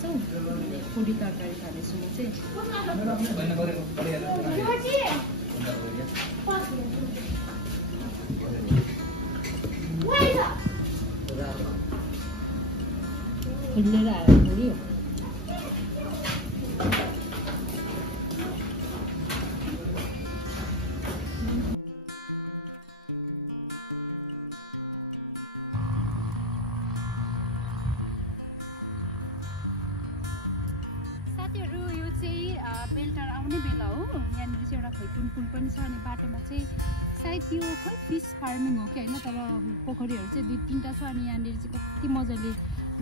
खाँदैछौँ पुरी तरकारी खाँदैछु म चाहिँ हिँडेर आयो पुरी बेलटार आउने बेला हो यहाँनिर चाहिँ एउटा खैपुन पुल पनि छ अनि बाटोमा चाहिँ सायद यो खै फिस फार्मिङ हो कि होइन तर पोखरीहरू चाहिँ 2-3टा छ अनि यहाँनिर चाहिँ कति मजाले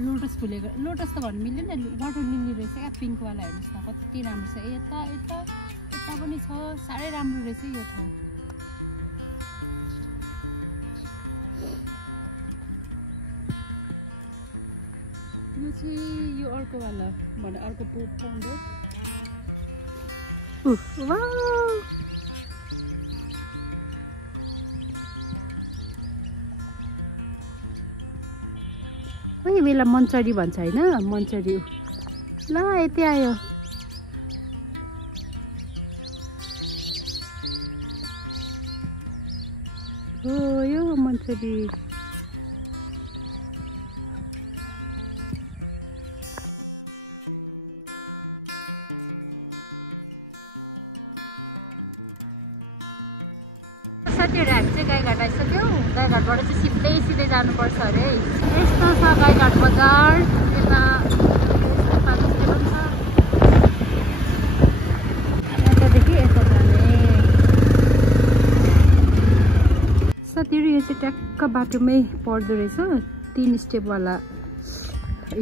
लोटस फुलेको लोटस त भन्नु मिल्दैन वाटर लिली रहेछ क्या पिङ्कवाला हेर्नुहोस् न कति राम्रो छ यता यता यता पनि छ साह्रै राम्रो रहेछ यो ठाउँ यो चाहिँ यो अर्कोवाला भने अर्को पोन्ड हो कोही बेला मन्चरी भन्छ होइन मन्चरी ल यति आयो हो यो मन्चरी साथीहरू हामी चाहिँ गाईघाट आइसक्यौँ गाईघाटबाट चाहिँ सिधै जानुपर्छ अरे यस्तो छ गाईघाट बजार यता यतादेखि यता जाने साथीहरू यो चाहिँ ट्याक्क बाटोमै पर्दो रहेछ 3 स्टेपवाला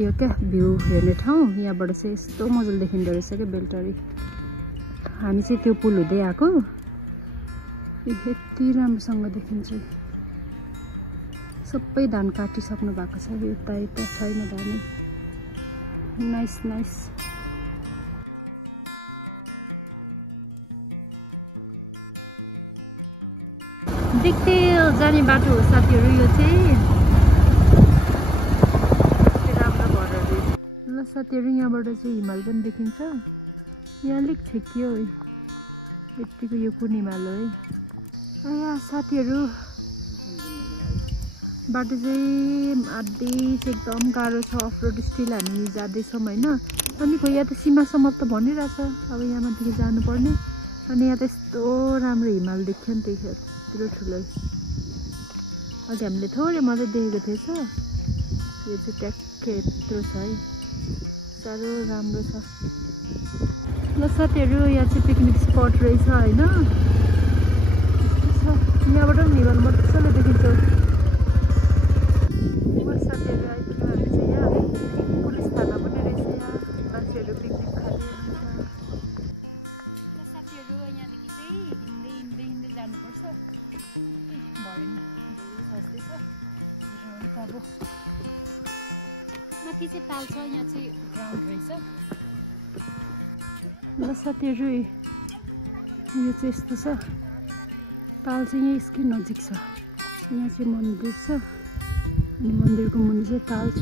यो क्या भ्यू हेर्ने ठाउँ यहाँबाट चाहिँ यस्तो मजाले देखिँदो रहेछ क्या बेलटारी हामी चाहिँ त्यो पुल हुँदै आएको यति राम्रोसँग देखिन्छ सबै धान काटिसक्नु भएको छ यता यता छैन धानै नाइस नाइस देख्दै जाने बाटो हो साथीहरू यो चाहिँ राम्रो घरहरू ल साथीहरू यहाँबाट चाहिँ हिमाल पनि देखिन्छ यहाँ अलिक ठेकियो यतिको यो कुन हिमाल हो है यहाँ साथीहरू बाटो चाहिँ आधै एकदम गाह्रो छ अफ रोड स्टिल हामी जाँदैछौँ होइन अनि खोइ यहाँ त सीमासम्म त भनिरहेछ अब यहाँमादेखि जानुपर्ने अनि यहाँ त यस्तो राम्रो हिमाल देख्यो नि त्यही यत्रो ठुलो अझै हामीले थोरै मात्रै देखेको थिएछ यो चाहिँ ट्याक्कै यत्रो छ है साह्रो राम्रो छ ल साथीहरू यहाँ चाहिँ पिकनिक स्पट रहेछ होइन यहाँबाट पनि हिमाल मजाले देखिन्छ साथीहरू आइपुग्यो हामी चाहिँ यहाँ पुलिस थाना पनि रहेछ यहाँ मान्छेहरू पिकनिक खाने साथीहरू यहाँदेखि चाहिँ हिँड्दै जानुपर्छ भरे खस्दैछ अब माथि चाहिँ ताल छ यहाँ चाहिँ ग्राउन्ड रहेछ ल साथीहरू यो चाहिँ यस्तो छ ताल चाहिँ यहीँ यसकै नजिक छ यहाँ चाहिँ मन्दिर छ अनि मन्दिरको मुनि चाहिँ ताल छ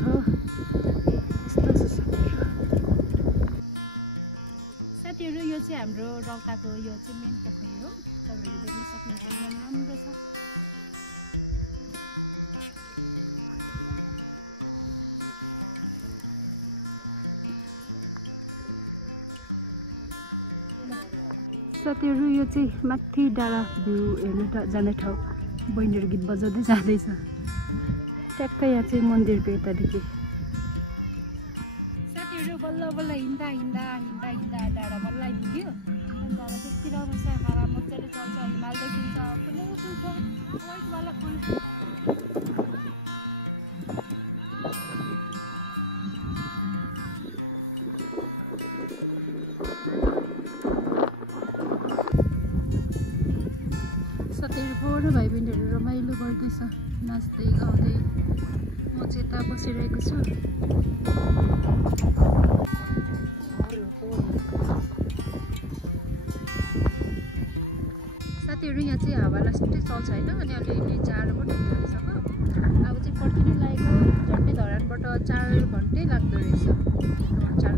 यस्तो छ साथीहरू यो चाहिँ हाम्रो रौताको यो चाहिँ मेन पोखरी हो तपाईँहरू देख्न सक्नुहुन्छ एकदम राम्रो छ साथीहरू यो चाहिँ माथि डाँडा भ्यू हेर्न जाने ठाउँ बहिनीहरू गीत बजाउँदै जाँदैछ ट्याक्कै यहाँ चाहिँ मन्दिरको यतादेखि साथीहरू बल्ल बल्ल हिँड्दा डाँडा बल्ल आइपुग्यो डाँडा चाहिँ यति राम्रो छ हावा मजाले चल्छ हिमाल देखिन्छ फुलै फुल छ वाइटवाला फुल साथीहरू भाइ बहिनीहरू रमाइलो गर्दैछ नाच्दै गाउँदै म चाहिँ यता बसिरहेको छु साथीहरू यहाँ चाहिँ हावा लास्टै चल्छ होइन अनि अलिअलि जाडो पनि हुँदो रहेछ अब चाहिँ फर्किनु लागेको झन्डै धरानबाट 4 घन्टै लाग्दो रहेछ 4